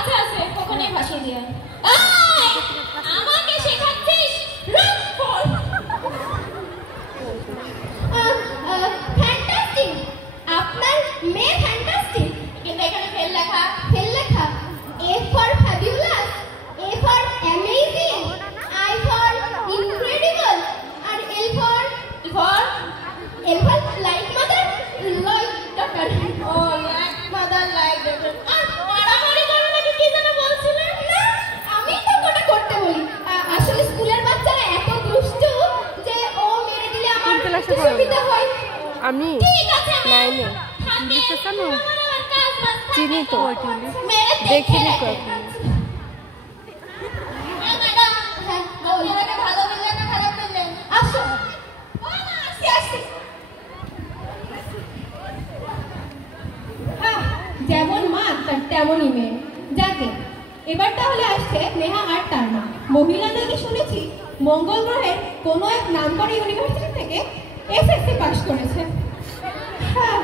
আছে আছে ওখানেই ভাসিয়ে দিয়ে আমাকে শেখাচ্ছিস রামফল ফ্যান্টাস্টিক আপনার মেয়ে ফ্যান্টাস্টিক কিন্তু এখানে ফেল লেখা A for fabulous A for amazing I for incredible আর L for like mother like doctor ও লাইক মাদার লাইক ডক্টর আর মারামারি করো নাকি কি যেন বলছিলেন না আমি তো কোটা করতে বলি আসলে স্কুলের বাচ্চারা এত দুষ্ট যে ও মেরে দিলে আমার সুবিধা হয় আমি ঠিক আছে নাইনে বুঝতে জানো চিনি তো মেরে দেখিনি কখন ম্যাডাম হ্যাঁ ওনাকে ভালো বললেন না খারাপ বললেন আসো আসি হ্যাঁ যেমন মা তার তেমনই মেয়ে যাকে এবার তাহলে আসছে নেহা আর তার মা মহিলা নাকি শুনেছি মঙ্গল গ্রহের কোনো এক নামকরা ইউনিভার্সিটি থেকে এসএসসি পাস করেছে হ্যাঁ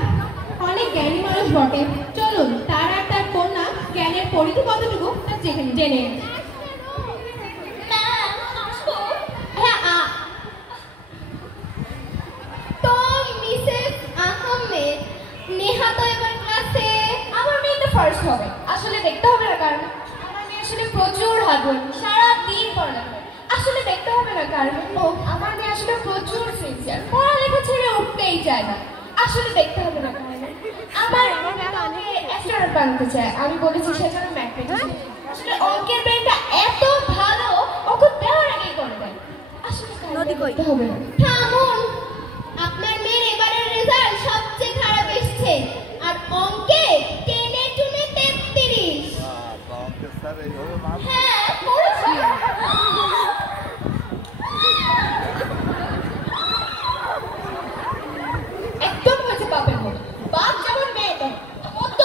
অনেক জ্ঞানী মানুষ বটে চলুন তার আর তার কন্যা জ্ঞানের পরিধি কতটুকু তা জেনে তো মিসেস আহমেদ নেহা তো এবার ক্লাসে আমার মেয়ে তো ফার্স্ট হবে আসলে দেখতে হবে না কারণ আমার মেয়ে আসলে প্রচুর হার্ডওয়ার্ক সারাদিন পড়ালেখা করে আসলে দেখতে হবে না কারণ ও আমার মেয়ে আসলে প্রচুর সিনসিয়ার পড়ালেখা ছেড়ে উঠতেই চায় না আসলে দেখতে হবে না কারণ আমার মেয়ে অ্যাস্ট্রোনট বানাতে চায় আমি বলেছি সেজন্য ম্যাথমেটিক্স আসলে অঙ্কের ব্রেনটা এত ভালো ওকে দেওয়ার আগেই করে দেয় আসলে দেখতে হবে না থামুন আপনার মেয়ের এবারের রেজাল্ট সবচেয়ে খারাপ এসেছে আর অঙ্কে 10-33 হ্যাঁ একদম হয়েছে বাপের মতো বাপ যেমন মেয়ে কত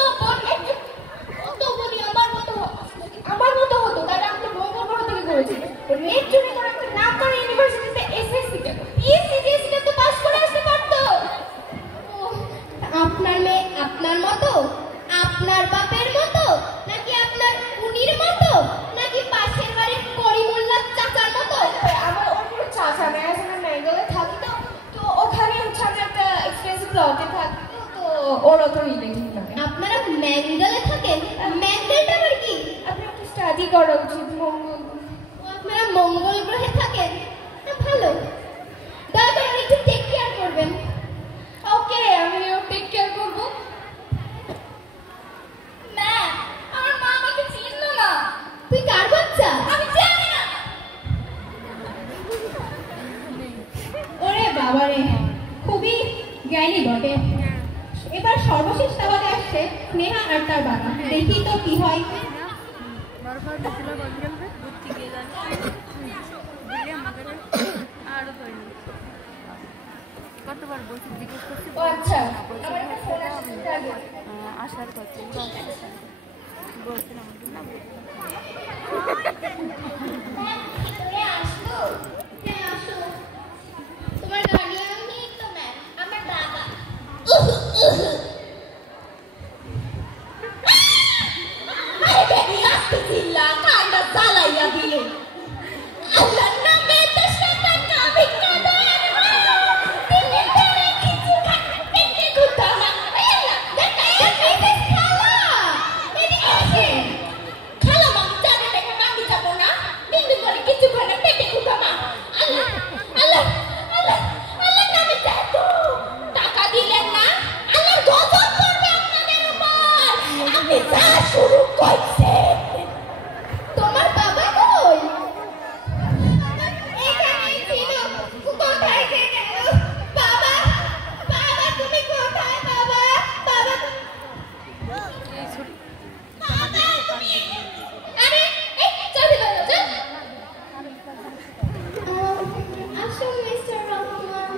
বলি আমার মতো হতো তাহলে আমি মঙ্গল গ্রহ থেকে করেছি নেট চুরি করে একটা নাম করা ইউনিভার্সিটিতে এসএসসি তে পিএসসি তো পাস করে আসতে পারতো আপনার মেয়ে আপনার মতো আপনার বাপের মতো নাকি আপনার উনির মতো নাকি পাশের বাড়ির করিমুল্লাহ চাচার মতো আমার ওর কোনো চাচা নেই আসলে ম্যাঙ্গলে থাকি তো ওখানে হচ্ছে আমি একটা এক্সপেন্সিভ প্লটে থাকি তো ওর অত রিলেটিভ না আপনারা ম্যাঙ্গলে থাকেন ম্যাঙ্গলটা আবার কি আপনি একটু স্টাডি করা উচিত আপনারা মঙ্গল গ্রহে থাকেন ভালো দয়া করে একটু টেক কেয়ার করবেন ওকে আমি টেক কেয়ার করবো ম্যাম আমার মা আমাকে চিনলো না তুই কার বাচ্চা আমি জানি না ওরে বাবারে খুবই জ্ঞানী বটে এবার সর্বশেষ তাহলে আসছে স্নেহা আর তার বাবা দেখি তো কি হয় কতবার বলছি জিজ্ঞেস করছি আচ্ছা আসার কথা বলছিলাম না তোমার গার্ডিয়ান নেই তো ম্যাম আমার বাবা তোমার বাবা কই এখানেই ছিল কোথায় গেল বাবা বাবা তুমি কোথায় বাবা বাবা আরে এই চলে গেল যা আসুন মিস্টার রহমান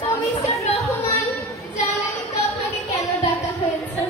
তো মিস্টার রহমান জানেন তো আপনাকে কেন ডাকা হয়েছে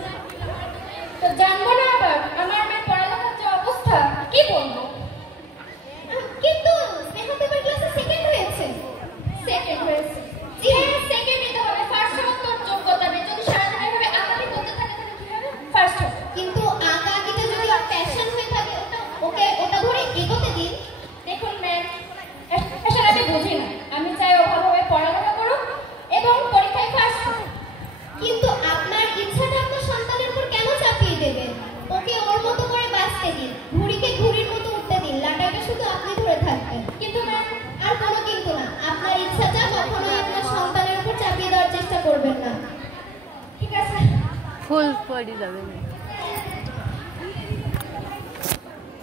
ফুল পড়ে যাবে না।